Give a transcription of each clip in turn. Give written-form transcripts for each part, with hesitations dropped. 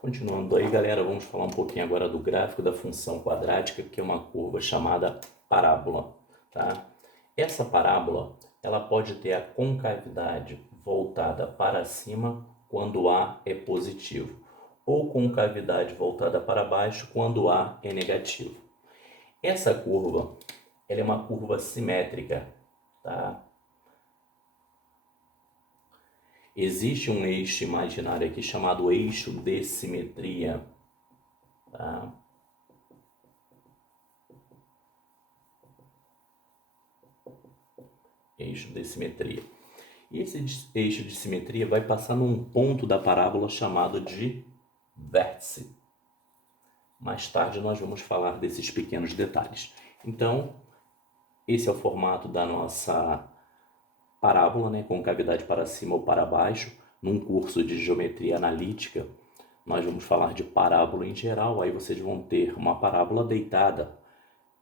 Continuando aí, galera, vamos falar um pouquinho agora do gráfico da função quadrática, que é uma curva chamada parábola, tá? Essa parábola, ela pode ter a concavidade voltada para cima quando A é positivo, ou concavidade voltada para baixo quando A é negativo. Essa curva, ela é uma curva simétrica, tá? Existe um eixo imaginário aqui chamado eixo de simetria, tá? Eixo de simetria. E esse eixo de simetria vai passar num ponto da parábola chamado de vértice. Mais tarde nós vamos falar desses pequenos detalhes. Então, esse é o formato da nossa parábola, né, concavidade para cima ou para baixo. Num curso de geometria analítica, nós vamos falar de parábola em geral, aí vocês vão ter uma parábola deitada,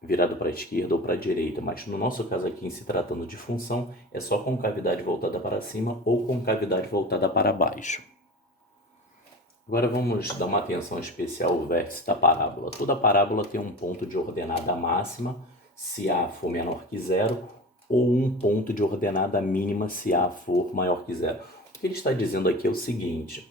virada para a esquerda ou para a direita, mas no nosso caso aqui, em se tratando de função, é só concavidade voltada para cima ou concavidade voltada para baixo. Agora vamos dar uma atenção especial ao vértice da parábola. Toda parábola tem um ponto de ordenada máxima, se A for menor que zero, ou um ponto de ordenada mínima, se A for maior que zero. O que ele está dizendo aqui é o seguinte: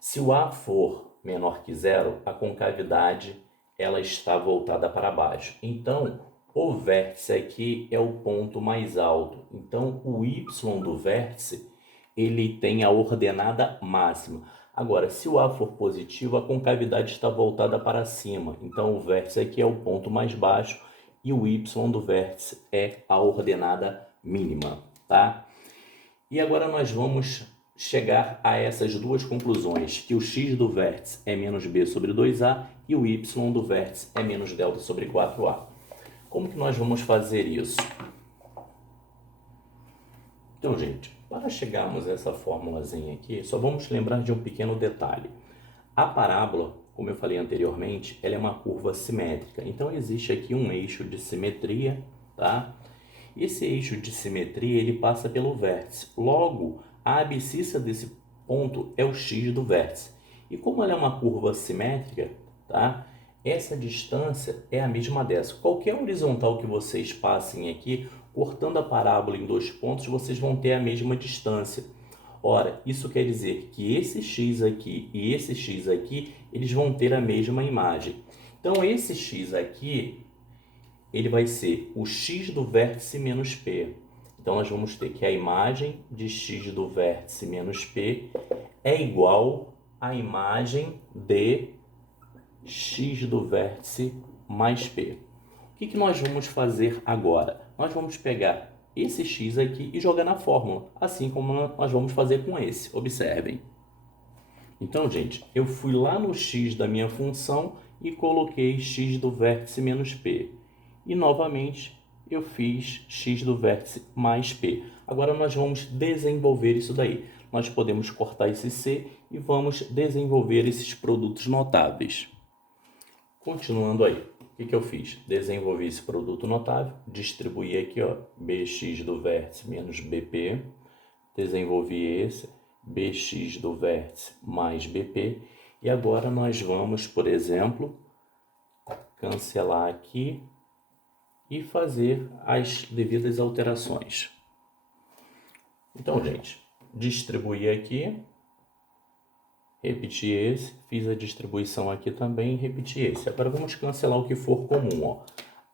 se o A for menor que zero, a concavidade ela está voltada para baixo. Então, o vértice aqui é o ponto mais alto. Então, o y do vértice, ele tem a ordenada máxima. Agora, se o A for positivo, a concavidade está voltada para cima. Então, o vértice aqui é o ponto mais baixo e o y do vértice é a ordenada mínima, tá? E agora nós vamos chegar a essas duas conclusões, que o x do vértice é menos b sobre 2a e o y do vértice é menos delta sobre 4a. Como que nós vamos fazer isso? Então, gente, para chegarmos a essa formulazinha aqui, só vamos lembrar de um pequeno detalhe. A parábola, como eu falei anteriormente, ela é uma curva simétrica. Então, existe aqui um eixo de simetria, tá? E esse eixo de simetria, ele passa pelo vértice. Logo, a abscissa desse ponto é o x do vértice. E como ela é uma curva simétrica, tá? Essa distância é a mesma dessa. Qualquer horizontal que vocês passem aqui, cortando a parábola em dois pontos, vocês vão ter a mesma distância. Ora, isso quer dizer que esse x aqui e esse x aqui, eles vão ter a mesma imagem. Então, esse x aqui, ele vai ser o x do vértice menos p. Então, nós vamos ter que a imagem de x do vértice menos p é igual à imagem de x do vértice mais p. O que nós vamos fazer agora? Nós vamos pegar esse x aqui e jogar na fórmula, assim como nós vamos fazer com esse. Observem. Então, gente, eu fui lá no x da minha função e coloquei x do vértice menos p. E, novamente, eu fiz x do vértice mais p. Agora, nós vamos desenvolver isso daí. Nós podemos cortar esse c e vamos desenvolver esses produtos notáveis. Continuando aí, o que eu fiz? Desenvolvi esse produto notável, distribuí aqui, ó, bx do vértice menos bp, desenvolvi esse, bx do vértice mais bp, e agora nós vamos, por exemplo, cancelar aqui e fazer as devidas alterações. Então, gente, distribuí aqui, repeti esse, fiz a distribuição aqui também e repeti esse. Agora vamos cancelar o que for comum, ó.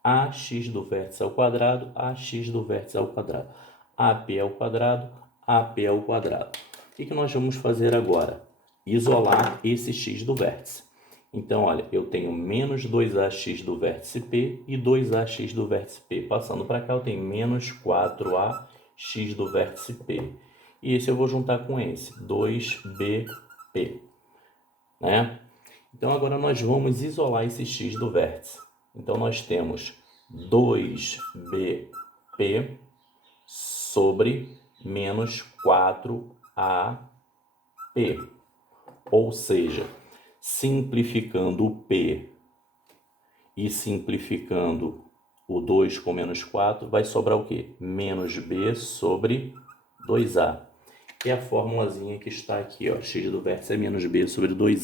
AX do vértice ao quadrado, AX do vértice ao quadrado. AP ao quadrado, AP ao quadrado. O que nós vamos fazer agora? Isolar esse x do vértice. Então, olha, eu tenho menos 2ax do vértice P e 2ax do vértice P. Passando para cá, eu tenho menos 4ax do vértice P. E esse eu vou juntar com esse, 2b P, né? Então, agora nós vamos isolar esse x do vértice. Então, nós temos 2bp sobre menos 4ap. Ou seja, simplificando o p e simplificando o 2 com menos 4, vai sobrar o quê? Menos b sobre 2a. É a formulazinha que está aqui, ó, x do vértice é menos b sobre 2a.